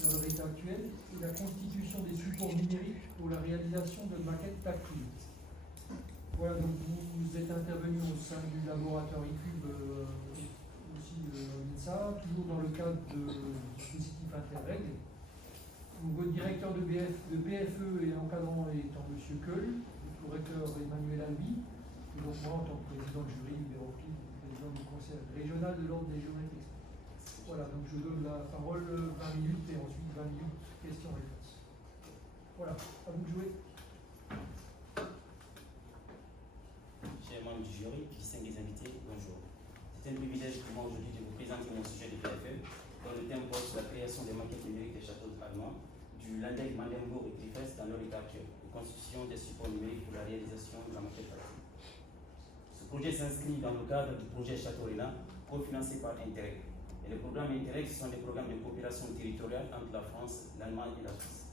dans leur état actuel et la constitution des supports numériques pour la réalisation de maquettes tactiles. Voilà, donc vous êtes intervenu au sein du laboratoire ICUB, aussi l'INSA, toujours dans le cadre du dispositif Interreg. Donc, votre directeur de BFE et encadrant étant M. Keul, le correcteur Emmanuel Albi, et donc moi en tant que président du jury, président du conseil régional de l'ordre des géomètres experts. Voilà, donc je donne la parole 20 minutes et ensuite 20 minutes questions-réponses. Voilà, à vous de jouer. Chers membres du jury, distingués invités, bonjour. C'est un privilège pour moi aujourd'hui de vous présenter mon sujet de PFE, dont le thème porte sur la création des maquettes numériques des châteaux allemands, du Landeck, Mandenburg et Trifest dans leur état actuel, de constitution des supports numériques pour la réalisation de la maquette tactile. Ce projet s'inscrit dans le cadre du projet Château Renan, cofinancé par Interreg. Et les programmes Interreg, ce sont des programmes de coopération territoriale entre la France, l'Allemagne et la Suisse.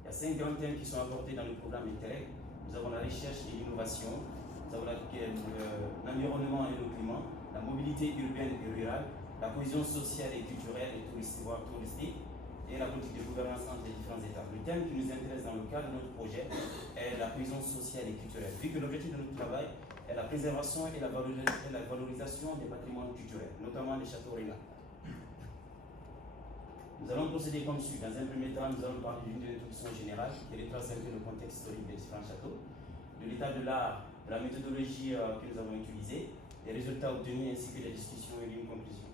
Il y a 5 grands thèmes qui sont abordés dans le programme Interreg. Nous avons la recherche et l'innovation, nous avons l'environnement et le climat, la mobilité urbaine et rurale, la cohésion sociale et culturelle et touristique, et la politique de gouvernance entre les différents États. Le thème qui nous intéresse dans le cadre de notre projet est la cohésion sociale et culturelle, vu que l'objectif de notre travail est la préservation et la valorisation des patrimoines culturels, notamment les châteaux Renan. Nous allons procéder comme suit. Dans un premier temps, nous allons parler d'une introduction générale qui retrace un peu le contexte historique des différents châteaux, de l'état de l'art, de la méthodologie que nous avons utilisée, les résultats obtenus ainsi que les discussions et une conclusion.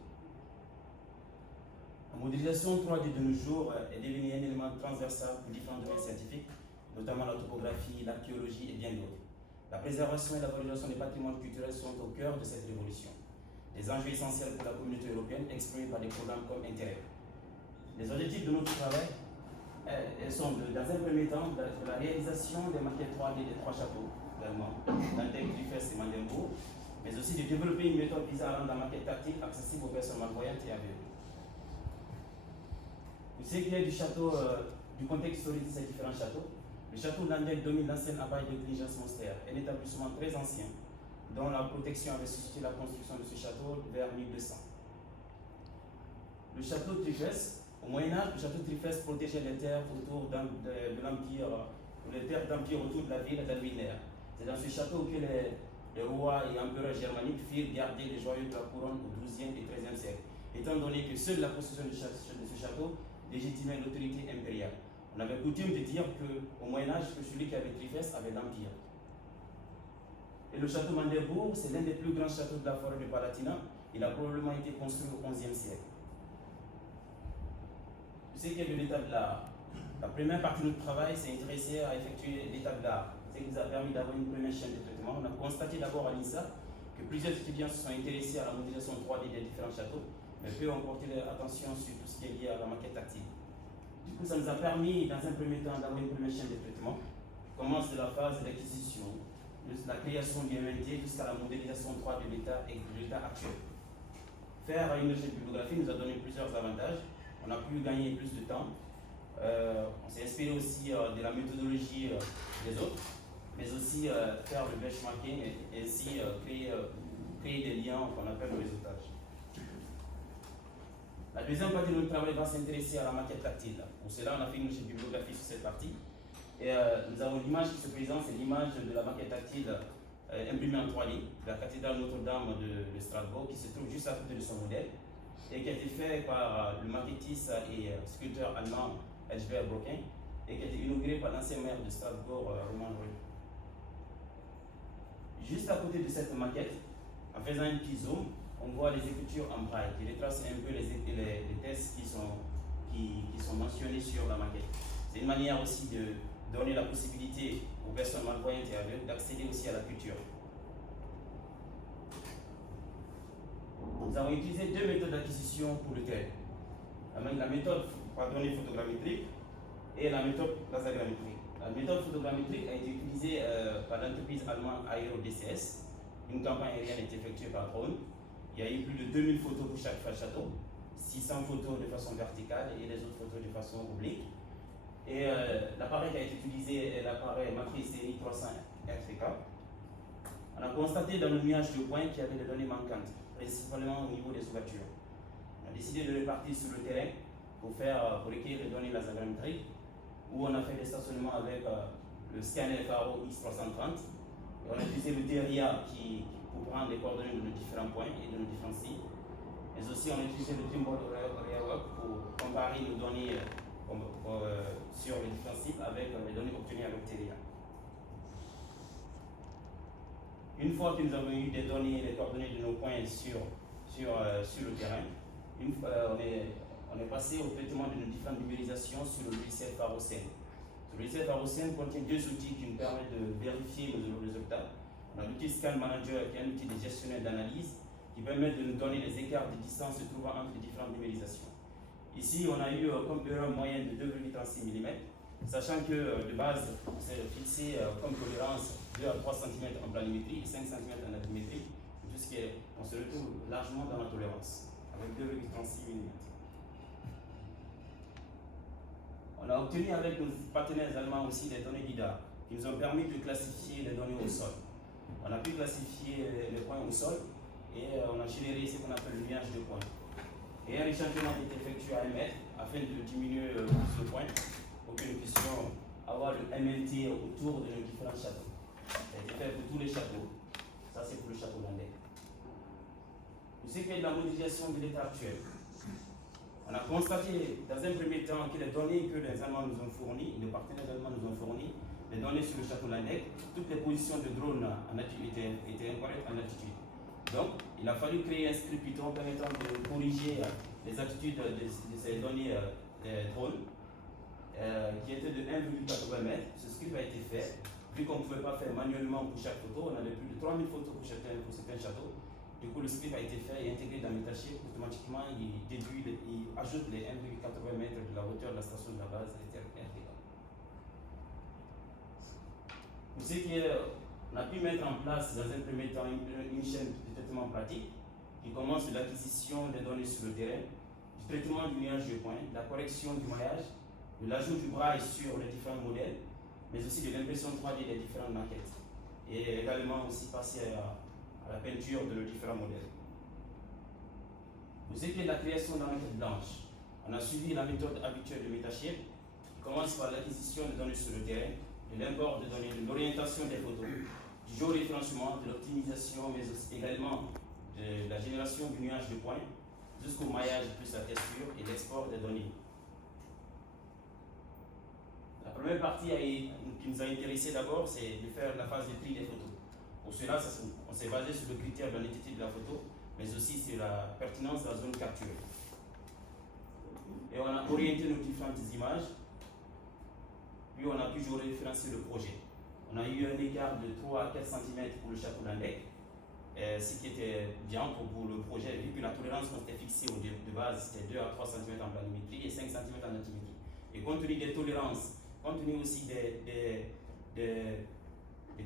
La modélisation 3D de nos jours est devenue un élément transversal pour différents domaines scientifiques, notamment la topographie, l'archéologie et bien d'autres. La préservation et la valorisation des patrimoines culturels sont au cœur de cette révolution. Des enjeux essentiels pour la communauté européenne exprimés par des programmes comme Interreg. Les objectifs de notre travail sont dans un premier temps de la réalisation des maquettes 3D des 3 châteaux allemands, Landeck, Trifest et Mandenburg, mais aussi de développer une méthode visant à rendre la maquette tactile accessible aux personnes malvoyantes et aveugles. Pour ce qui est du château, du contexte historique de ces différents châteaux, le château de Landeck domine l'ancienne abbaye de Klingens-Monster, un établissement très ancien, dont la protection avait suscité la construction de ce château vers 1200. Le château de Trifest, au Moyen-Âge, le château de Trifest protégeait les terres autour de l'Empire, les terres d'Empire autour de la ville d'Alwiner. C'est dans ce château que les rois et empereurs germaniques firent garder les joyaux de la couronne au XIIe et XIIIe siècle, étant donné que seule la construction de ce château légitimait l'autorité impériale. On avait coutume de dire qu'au Moyen-Âge, que celui qui avait Trifest avait l'Empire. Et le château Mandenburg, c'est l'un des plus grands châteaux de la forêt de Palatinat. Il a probablement été construit au XIe siècle. Ce qui est de l'état de l'art. La première partie de notre travail s'est intéressée à effectuer l'état de l'art, ce qui nous a permis d'avoir une première chaîne de traitement. On a constaté d'abord à l'INSA que plusieurs étudiants se sont intéressés à la modélisation 3D des différents châteaux, mais peu ont porté leur attention sur tout ce qui est lié à la maquette tactile. Du coup, ça nous a permis, dans un premier temps, d'avoir une première chaîne de traitement, qui commence de la phase d'acquisition, de la création du MNT jusqu'à la modélisation 3D de l'état actuel. Faire une chaîne de bibliographie nous a donné plusieurs avantages. On a pu gagner plus de temps. On s'est inspiré aussi de la méthodologie des autres, mais aussi faire le benchmarking et ainsi créer des liens qu'on appelle le réseautage. La deuxième partie de notre travail va s'intéresser à la maquette tactile. Pour cela, on a fait une bibliographie sur cette partie. Et nous avons l'image qui se présente, c'est l'image de la maquette tactile imprimée en 3D, de la cathédrale Notre-Dame de Strasbourg, qui se trouve juste à côté de son modèle, et qui a été fait par le maquettiste et sculpteur allemand Edgevert Brocken, et qui a été inauguré par l'ancien maire de Strasbourg, Roman Röhl. Juste à côté de cette maquette, en faisant un petit zoom, on voit les écritures en braille qui retracent un peu les textes qui sont mentionnés sur la maquette. C'est une manière aussi de donner la possibilité aux personnes malvoyantes et aveugles d'accéder aussi à la culture. Nous avons utilisé 2 méthodes d'acquisition pour le trait. La méthode par données photogrammétriques et la méthode lasergrammétrique. La méthode photogrammétrique a été utilisée par l'entreprise allemande AeroDCS. Une campagne aérienne a été effectuée par drone. Il y a eu plus de 2000 photos pour chaque château, 600 photos de façon verticale et les autres photos de façon oblique. Et l'appareil qui a été utilisé est l'appareil matrice série 300 RTK. On a constaté dans le nuage de points qu'il y avait des données manquantes, principalement au niveau des ouvertures. On a décidé de repartir sur le terrain pour recueillir les données de la sagrammétrique, où on a fait des stationnements avec le scanner FAO X330. Et on a utilisé le TRIA pour prendre les coordonnées de nos différents points et de nos différents sites. Mais aussi, on a utilisé le Dreamboard Array pour comparer nos données sur les différents sites avec les données obtenues avec TRIA. Une fois que nous avons eu des données, les coordonnées de nos points sur le terrain, on est passé au traitement de nos différentes numérisations sur le logiciel Pharocène. Le logiciel Pharocène contient deux outils qui nous permettent de vérifier nos résultats. On a l'outil Scan Manager qui est un outil de gestionnaire d'analyse qui permet de nous donner les écarts de distance se trouvant entre les différentes numérisations. Ici, on a eu comme erreur moyenne de 2,36 mm, sachant que de base, on s'est fixé comme tolérance 2 à 3 cm en planimétrie et 5 cm en altimétrie, on se retrouve largement dans la tolérance, avec 2,36 mm. On a obtenu avec nos partenaires allemands aussi des données LIDAR qui nous ont permis de classifier les données au sol. On a pu classifier les points au sol et on a généré ce qu'on appelle le nuage de points. Et un échantillon a été effectué à 1 mètre afin de diminuer ce point pour que nous puissions avoir le MNT autour de nos différents châteaux. Ça a été fait pour tous les châteaux. Ça, c'est pour le château landais. Pour ce qui est de la modélisation de l'état actuel, on a constaté dans un premier temps que les données que les Allemands nous ont fournies, les partenaires allemands nous ont fournies, les données sur le château landais, toutes les positions de drone en altitude étaient incorrectes en altitude. Donc, il a fallu créer un script Python permettant de corriger les attitudes de ces données drones qui étaient de 1,80 m. Ce script a été fait. Vu qu'on ne pouvait pas faire manuellement pour chaque photo, on avait plus de 3000 photos pour certains châteaux. Du coup, le script a été fait et intégré dans MetaShape. Automatiquement, il ajoute les 1,80 m de la hauteur de la station de la base RDA. Pour ce qui est, on a pu mettre en place dans un premier temps une chaîne de traitement pratique qui commence de l'acquisition des données sur le terrain, du traitement du nuage de points, de la correction du maillage, de l'ajout du braille sur les différents modèles, mais aussi de l'impression 3D des différentes maquettes. Et également aussi passer à la peinture de nos différents modèles. Pour ce qui est de la création de la maquette blanche, on a suivi la méthode habituelle de MetaShape qui commence par l'acquisition de données sur le terrain, de l'import de données, de l'orientation des photos, du géoréférencement, de l'optimisation, mais aussi également de la génération du nuage de points, jusqu'au maillage plus la texture et l'export des données. La première partie qui nous a intéressé d'abord, c'est de faire la phase de tri des photos. Pour cela, on s'est basé sur le critère de la netteté de la photo, mais aussi sur la pertinence de la zone capturée. Et on a orienté nos différentes images, puis on a pu géoréférencer le projet. On a eu un écart de 3 à 4 cm pour le château d'Andec, ce qui était bien pour le projet, vu que la tolérance qu'on s'était fixée de base, c'était 2 à 3 cm en planimétrie et 5 cm en altimétrie. Et compte tenu des tolérances, compte tenu aussi des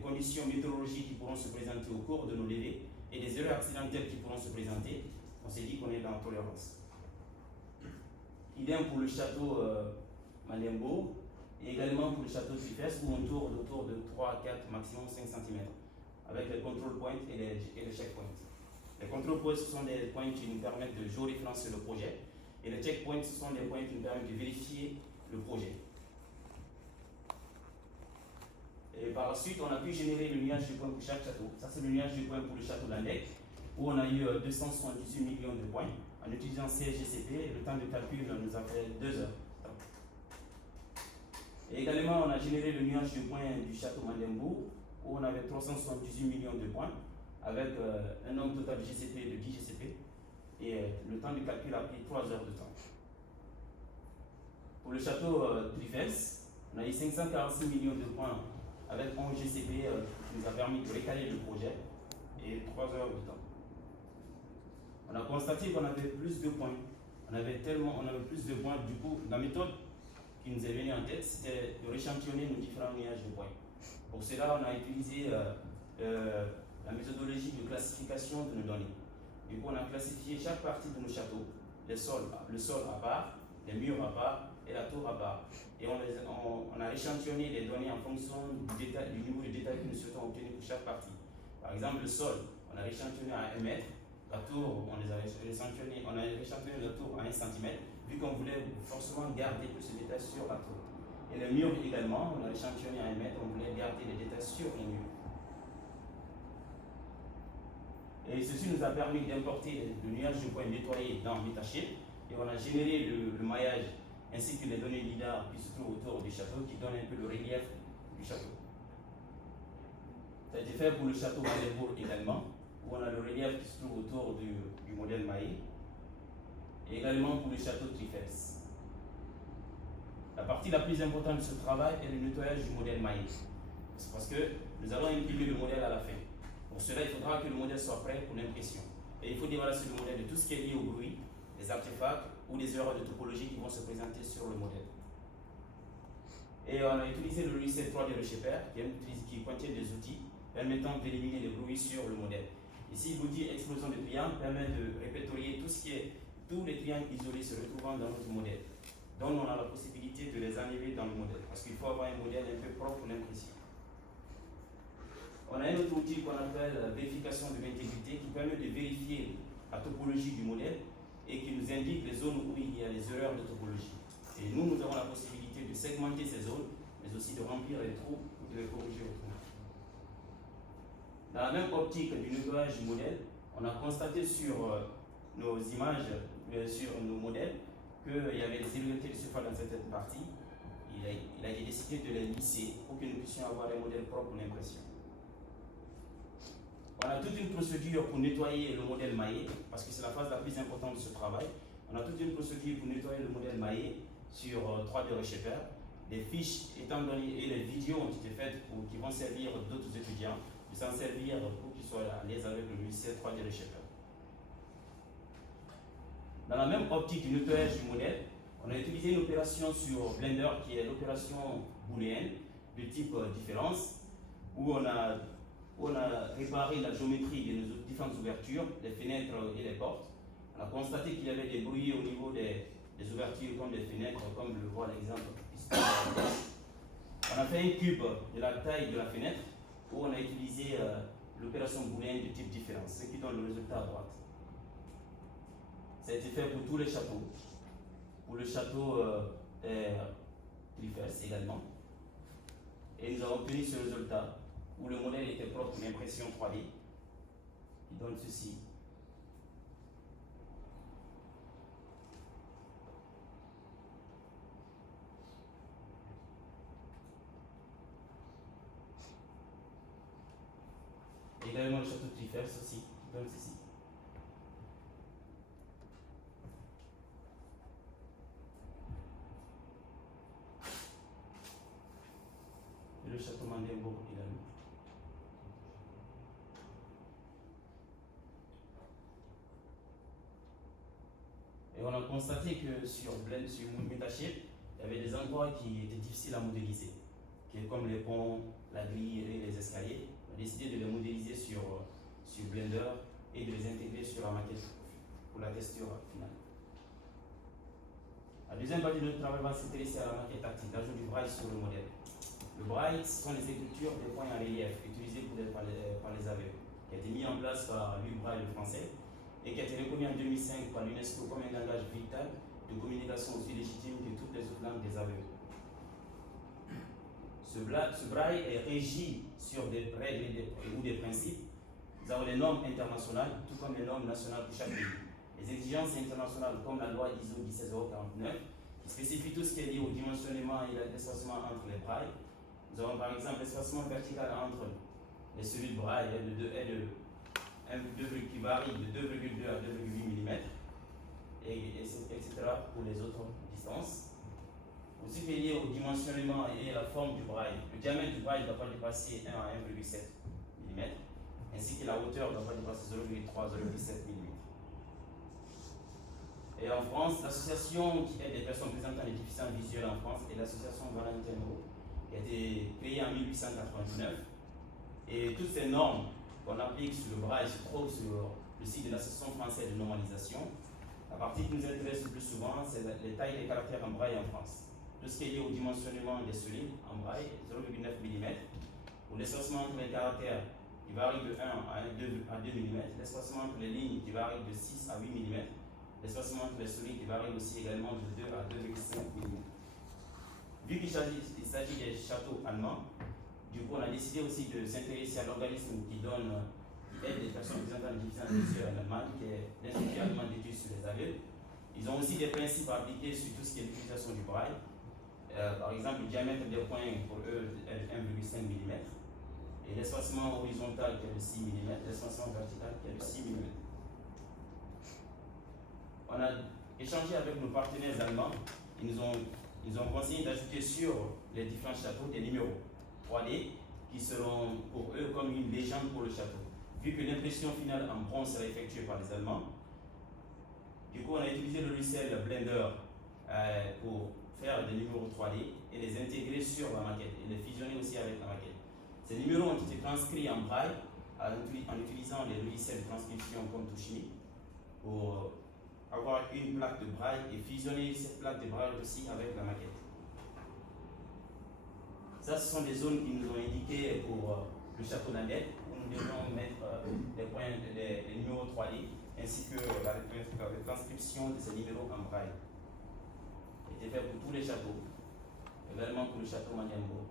conditions météorologiques qui pourront se présenter au cours de nos levées et des erreurs accidentelles qui pourront se présenter, on s'est dit qu'on est dans la tolérance. Idem pour le château Mandembo et également pour le château de Fifes où on tourne autour de 3 à 4, maximum 5 cm avec les control points et les checkpoints. Les control points, ce sont des points qui nous permettent de géoréférencer le projet et les checkpoints, ce sont des points qui nous permettent de vérifier le projet. Et par la suite, on a pu générer le nuage de points pour chaque château. Ça, c'est le nuage de points pour le château d'Andec, où on a eu 278 millions de points. En utilisant CSGCP, le temps de calcul nous a fait 2 heures. Et également, on a généré le nuage de points du château Mandembo, où on avait 378 millions de points, avec un nombre total de GCP de 10 GCP. Et le temps de calcul a pris 3 heures de temps. Pour le château Trifels, on a eu 546 millions de points avec 11 GCP qui nous a permis de récaler le projet et 3 heures de temps. On a constaté qu'on avait plus de points. On avait plus de points. Du coup, la méthode qui nous est venue en tête, c'était de réchantillonner nos différents nuages de points. Pour cela, on a utilisé la méthodologie de classification de nos données. Du coup, on a classifié chaque partie de nos châteaux, le sol à part, les murs à part et la tour à part. Et on a échantillonné les données en fonction du niveau de détail que nous souhaitons obtenir pour chaque partie. Par exemple, le sol, on a échantillonné à 1 mètre, la tour, on a échantillonné la tour à 1 cm, vu qu'on voulait forcément garder tous ces détails sur la tour. Et les murs également, on a échantillonné à 1 mètre, on voulait garder les détails sur les murs. Et ceci nous a permis d'importer le nuage de points nettoyé dans Metachape, et on a généré le maillage ainsi que les données LIDAR qui se trouvent autour du château qui donnent un peu le relief du château. Ça a été fait pour le château Vandenbourg également, où on a le relief qui se trouve autour du modèle Maé, et également pour le château Trifels. La partie la plus importante de ce travail est le nettoyage du modèle Maé. C'est parce que nous allons imprimer le modèle à la fin. Pour cela, il faudra que le modèle soit prêt pour l'impression. Et il faut débarrasser le modèle de tout ce qui est lié au bruit, des artefacts ou des erreurs de topologie qui vont se présenter sur le modèle. Et on a utilisé le logiciel 3D Reshaper qui contient des outils permettant d'éliminer les bruits sur le modèle. Ici, l'outil explosion de triangles permet de répertorier tous les triangles isolés se retrouvant dans notre modèle, dont on a la possibilité de les enlever dans le modèle, parce qu'il faut avoir un modèle un peu propre pour l'impression. On a un autre outil qu'on appelle la vérification de l'intégrité qui permet de vérifier la topologie du modèle et qui nous indique les zones où il y a les erreurs de topologie. Et nous avons la possibilité de segmenter ces zones, mais aussi de remplir les trous ou de les corriger autrement. Dans la même optique du nettoyage du modèle, on a constaté sur nos images, sur nos modèles, qu'il y avait des irrégularités de surface dans cette partie. Il a été décidé de les lisser pour que nous puissions avoir un modèle propre pour l'impression. On a toute une procédure pour nettoyer le modèle Maé, parce que c'est la phase la plus importante de ce travail. On a toute une procédure pour nettoyer le modèle Maé sur 3D Reshaper. Les fiches étant données et les vidéos ont été faites qui vont servir d'autres étudiants, de s'en servir pour qu'ils soient à l'aise avec le logiciel 3D Reshaper. Dans la même optique du nettoyage du modèle, on a utilisé une opération sur Blender qui est l'opération booléenne de type différence, où on a réparé la géométrie de nos différentes ouvertures, les fenêtres et les portes. On a constaté qu'il y avait des bruits au niveau des ouvertures comme des fenêtres, comme le voit l'exemple ici. On a fait un cube de la taille de la fenêtre où on a utilisé l'opération booléenne de type différence, ce qui donne le résultat à droite. Ça a été fait pour tous les châteaux. Pour le château Trifels également. Et nous avons obtenu ce résultat où le modèle était propre pour l'impression 3D, qui donne ceci. Et également le château de Trifels aussi, qui donne ceci. Et le château Vandenbourg également. Et on a constaté que sur Metachape, il y avait des endroits qui étaient difficiles à modéliser, comme les ponts, la grille et les escaliers. On a décidé de les modéliser sur Blender et de les intégrer sur la maquette pour la texture finale. La deuxième partie de notre travail va s'intéresser à la maquette tactile, l'ajout du braille sur le modèle. Le braille, ce sont les écritures des points en relief utilisés par les aveugles, qui a été mis en place par Louis Braille le français et qui a été reconnu en 2005 par l'UNESCO comme un langage vital de communication aussi légitime que toutes les autres langues des aveugles. Ce braille est régi sur des règles ou des principes. Nous avons les normes internationales, tout comme les normes nationales pour chaque pays. Les exigences internationales comme la loi ISO 17049, qui spécifie tout ce qui est lié au dimensionnement et à l'espacement entre les brailles. Nous avons par exemple l'espacement vertical entre les cellules braille qui varie de 2,2 à 2,8 mm, etc. pour les autres distances. Aussi lié au dimensionnement et à la forme du braille. Le diamètre du braille ne doit pas dépasser 1 à 1,7 mm, ainsi que la hauteur ne doit pas dépasser 0,3 à 0,7 mm. Et en France, l'association qui aide les personnes présentant des déficiences visuelles en France est l'association Valentin Roux, qui a été créée en 1899. Et toutes ces normes qu'on applique sur le braille se trouvent sur le site de l'Association française de normalisation. La partie qui nous intéresse le plus souvent, c'est les tailles des caractères en braille en France. Tout ce qui est lié au dimensionnement des souliers en braille, 0,9 mm. Pour l'espacement entre les caractères, qui varie de 1 à 2 mm. L'espacement entre les lignes, qui varie de 6 à 8 mm. L'espacement entre les solides varie aussi également de 2 à 2,5 mm. Vu qu'il s'agit des châteaux allemands, du coup, on a décidé aussi de s'intéresser à l'organisme qui aide les personnes présentant des déficiences visuelles en Allemagne, qui est l'Institut allemand d'études sur les aveugles. Ils ont aussi des principes à appliquer sur tout ce qui est l'utilisation du braille. Par exemple, le diamètre des points pour eux est 1,5 mm et l'espacement horizontal qui est de 6 mm, l'espacement vertical qui est de 6 mm. On a échangé avec nos partenaires allemands. Ils nous ont conseillé d'ajouter sur les différents châteaux des numéros 3D qui seront pour eux comme une légende pour le château. Vu que l'impression finale en bronze sera effectuée par les Allemands, du coup on a utilisé le logiciel Blender pour faire des numéros 3D et les intégrer sur la maquette et les fusionner aussi avec la maquette. Ces numéros ont été transcrits en braille en utilisant les logiciels de transcription comme Touchini pour avoir une plaque de braille et fusionner cette plaque de braille aussi avec la maquette. Ça, ce sont des zones qui nous ont indiquées pour le château d'Andette, où nous devons mettre les numéros 3D ainsi que la transcription de ces numéros en braille. C'était fait pour tous les châteaux, également pour le château Maniambo.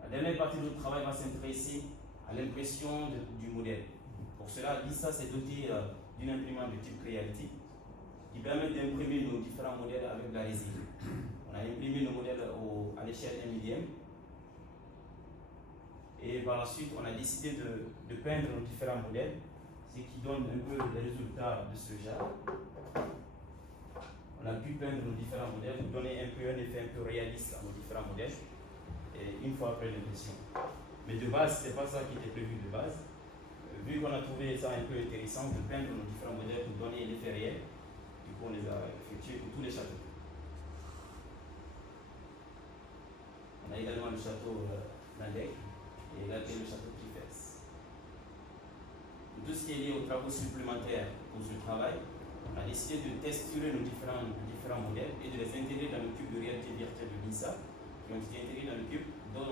La dernière partie de notre travail va s'intéresser à l'impression du modèle. Pour cela, l'ISA s'est doté d'une imprimante de type Creality qui permet d'imprimer nos différents modèles avec la résine. On a imprimé nos modèles à l'échelle MIDM et par la suite, on a décidé de peindre nos différents modèles, ce qui donne un peu les résultats de ce genre. On a pu peindre nos différents modèles, pour donner un effet un peu réaliste à nos différents modèles, et une fois après l'impression. Mais de base, ce n'était pas ça qui était prévu de base. Vu qu'on a trouvé ça un peu intéressant de peindre nos différents modèles pour donner l'effet réel, du coup on les a effectués pour tous les châteaux. On a également le château Nandek et également le château Cliffes. Tout ce qui est lié aux travaux supplémentaires pour ce travail, on a décidé de texturer nos différents modèles et de les intégrer dans le cube de réalité virtuelle de l'INSA, qui ont été intégrés dans le cube, dont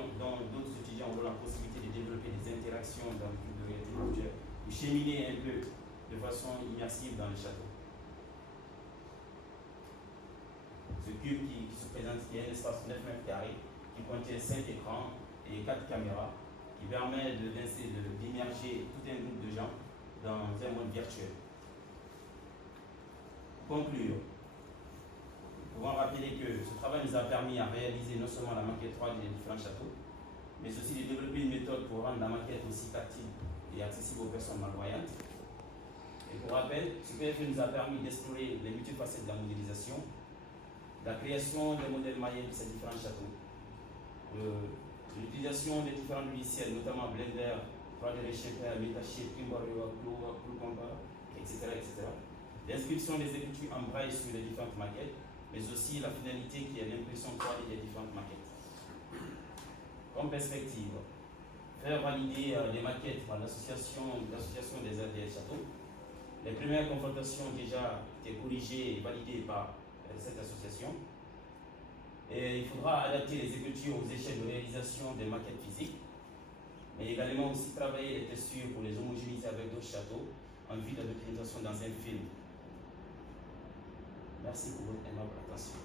d'autres étudiants auront la possibilité de développer des interactions dans le cube de réalité virtuelle, ou cheminer un peu de façon immersive dans le château. Ce cube qui se présente, qui est un espace de 9 mètres carrés, qui contient 5 écrans et 4 caméras, qui permet d'immerger tout un groupe de gens dans un monde virtuel. Pour conclure, nous pouvons rappeler que ce travail nous a permis à réaliser non seulement la maquette 3D des différents châteaux, mais aussi de développer une méthode pour rendre la maquette aussi tactile et accessible aux personnes malvoyantes. Et pour rappel, ce PFE nous a permis d'explorer les multiples facettes de la modélisation, la création des modèles maillés de ces différents châteaux, l'utilisation des différents logiciels, notamment Blender, 3D Reshaper, Metashape, Imbarua, Compa, etc. L'inscription des écritures en braille sur les différentes maquettes, mais aussi la finalité qui est l'impression 3D des différentes maquettes. Comme perspective, faire valider les maquettes par l'association des ADL Châteaux. Les premières confrontations déjà étaient corrigées et validées par cette association. Et il faudra adapter les écritures aux échelles de réalisation des maquettes physiques, mais également aussi travailler les textures pour les homogénéiser avec d'autres châteaux en vue de la documentation dans un film. Merci pour votre aimable attention.